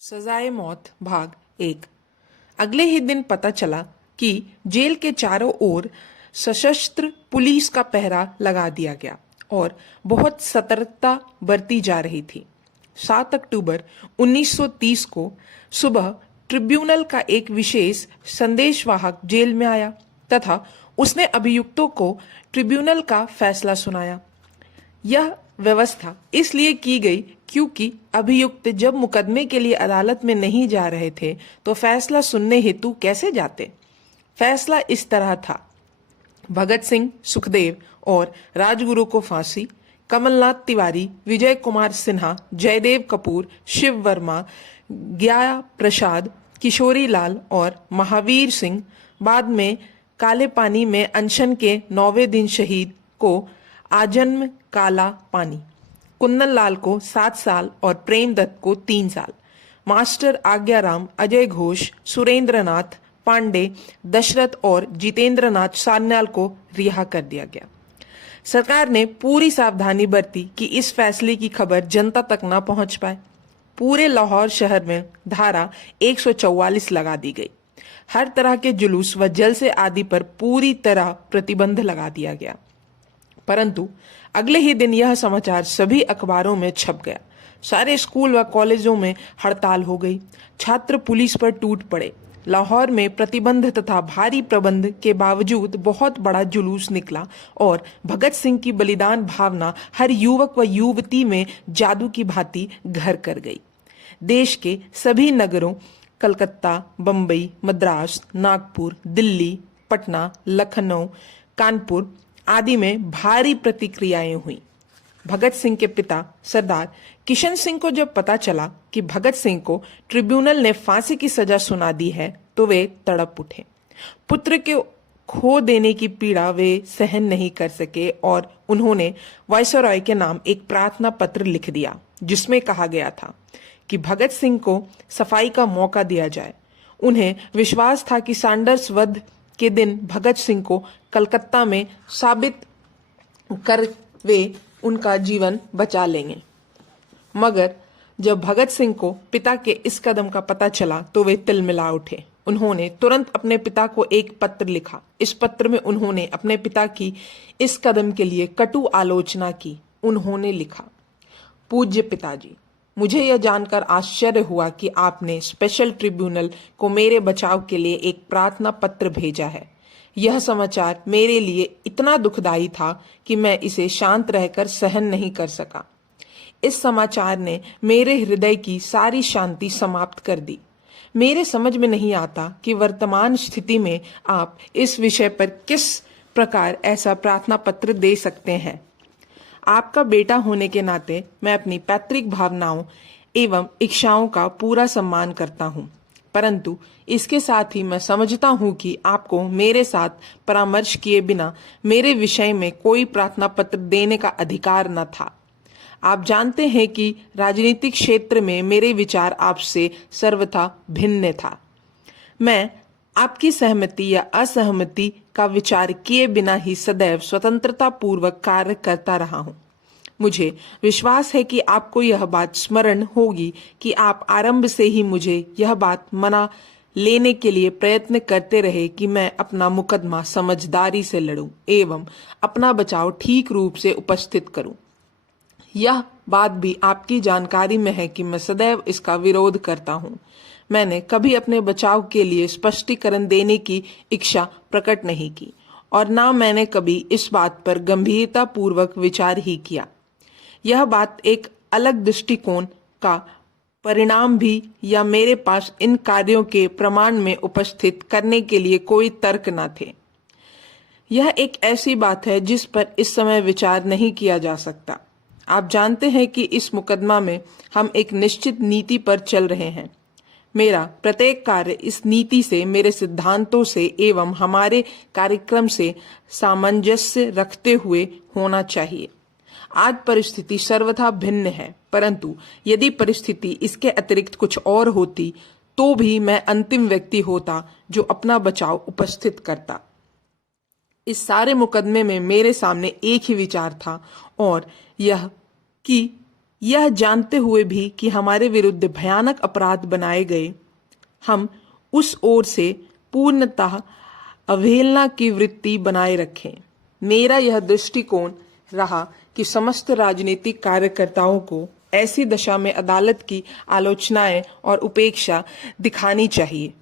सजाए मौत भाग 1। अगले ही दिन पता चला कि जेल के चारों ओर सशस्त्र पुलिस का पहरा लगा दिया गया और बहुत सतर्कता बरती जा रही थी। 7 अक्टूबर 1930 को सुबह ट्रिब्यूनल का एक विशेष संदेशवाहक जेल में आया तथा उसने अभियुक्तों को ट्रिब्यूनल का फैसला सुनाया। यह व्यवस्था इसलिए की गई क्योंकि अभियुक्त जब मुकदमे के लिए अदालत में नहीं जा रहे थे तो फैसला सुनने हेतु कैसे जाते। फैसला इस तरह था: भगत सिंह, सुखदेव और राजगुरु को फांसी, कमलनाथ तिवारी, विजय कुमार सिन्हा, जयदेव कपूर, शिव वर्मा, ज्ञाया प्रसाद, किशोरी लाल और महावीर सिंह, बाद में काले पानी में अनशन के 9वें दिन शहीद को आजन्म काला पानी, कुंदन लाल को 7 साल और प्रेम दत्त को 3 साल, मास्टर आज्ञाराम, अजय घोष, सुरेंद्र नाथ पांडे, दशरथ और जितेंद्र नाथ सान्याल को रिहा कर दिया गया। सरकार ने पूरी सावधानी बरती कि इस फैसले की खबर जनता तक न पहुंच पाए। पूरे लाहौर शहर में धारा 144 लगा दी गई। हर तरह के जुलूस व जलसे आदि पर पूरी तरह प्रतिबंध लगा दिया गया। परंतु अगले ही दिन यह समाचार सभी अखबारों में छप गया। सारे स्कूल व कॉलेजों में हड़ताल हो गई। छात्र पुलिस पर टूट पड़े। लाहौर में प्रतिबंध तथा भारी प्रबंध के बावजूद बहुत बड़ा जुलूस निकला और भगत सिंह की बलिदान भावना हर युवक व युवती में जादू की भांति घर कर गई। देश के सभी नगरों कलकत्ता, बम्बई, मद्रास, नागपुर, दिल्ली, पटना, लखनऊ, कानपुर आदि में भारी प्रतिक्रियाएं हुई। भगत सिंह के पिता सरदार किशन सिंह को जब पता चला कि भगत सिंह को ट्रिब्यूनल ने फांसी की सजा सुना दी है तो वे तड़प उठे। पुत्र के खो देने की पीड़ा वे सहन नहीं कर सके और उन्होंने वायसरॉय के नाम एक प्रार्थना पत्र लिख दिया जिसमें कहा गया था कि भगत सिंह को सफाई का मौका दिया जाए। उन्हें विश्वास था कि सैंडर्स वध के दिन भगत सिंह को कलकत्ता में साबित कर वे उनका जीवन बचा लेंगे। मगर जब भगत सिंह को पिता के इस कदम का पता चला तो वे तिलमिला उठे। उन्होंने तुरंत अपने पिता को एक पत्र लिखा। इस पत्र में उन्होंने अपने पिता की इस कदम के लिए कटु आलोचना की। उन्होंने लिखा: पूज्य पिताजी, मुझे यह जानकर आश्चर्य हुआ कि आपने स्पेशल ट्रिब्यूनल को मेरे बचाव के लिए एक प्रार्थना पत्र भेजा है। यह समाचार मेरे लिए इतना दुखदाई था कि मैं इसे शांत रहकर सहन नहीं कर सका। इस समाचार ने मेरे हृदय की सारी शांति समाप्त कर दी। मेरे समझ में नहीं आता कि वर्तमान स्थिति में आप इस विषय पर किस प्रकार ऐसा प्रार्थना पत्र दे सकते हैं। आपका बेटा होने के नाते मैं अपनी पैतृक भावनाओं एवं इच्छाओं का पूरा सम्मान करता हूँ, परंतु इसके साथ ही मैं समझता हूँ कि आपको मेरे साथ परामर्श किए बिना मेरे विषय में कोई प्रार्थना पत्र देने का अधिकार न था। आप जानते हैं कि राजनीतिक क्षेत्र में मेरे विचार आपसे सर्वथा भिन्न था। मैं आपकी सहमति या असहमति का विचार किए बिना ही सदैव स्वतंत्रता पूर्वक कार्य करता रहा हूँ। मुझे विश्वास है कि आपको यह बात स्मरण होगी कि आप आरंभ से ही मुझे यह बात मना लेने के लिए प्रयत्न करते रहे कि मैं अपना मुकदमा समझदारी से लड़ूं एवं अपना बचाव ठीक रूप से उपस्थित करूं। यह बात भी आपकी जानकारी में है कि मैं सदैव इसका विरोध करता हूं। मैंने कभी अपने बचाव के लिए स्पष्टीकरण देने की इच्छा प्रकट नहीं की और ना मैंने कभी इस बात पर गंभीरता पूर्वक विचार ही किया। यह बात एक अलग दृष्टिकोण का परिणाम भी या मेरे पास इन कार्यों के प्रमाण में उपस्थित करने के लिए कोई तर्क न थे। यह एक ऐसी बात है जिस पर इस समय विचार नहीं किया जा सकता। आप जानते हैं कि इस मुकदमा में हम एक निश्चित नीति पर चल रहे हैं। मेरा प्रत्येक कार्य इस नीति से, मेरे सिद्धांतों से एवं हमारे कार्यक्रम से सामंजस्य रखते हुए होना चाहिए। आज परिस्थिति सर्वथा भिन्न है, परंतु यदि परिस्थिति इसके अतिरिक्त कुछ और होती तो भी मैं अंतिम व्यक्ति होता जो अपना बचाव उपस्थित करता। इस सारे मुकदमे में मेरे सामने एक ही विचार था और यह कि यह जानते हुए भी कि हमारे विरुद्ध भयानक अपराध बनाए गए, हम उस ओर से पूर्णतः अवहेलना की वृत्ति बनाए रखें। मेरा यह दृष्टिकोण रहा कि समस्त राजनीतिक कार्यकर्ताओं को ऐसी दशा में अदालत की आलोचनाएं और उपेक्षा दिखानी चाहिए।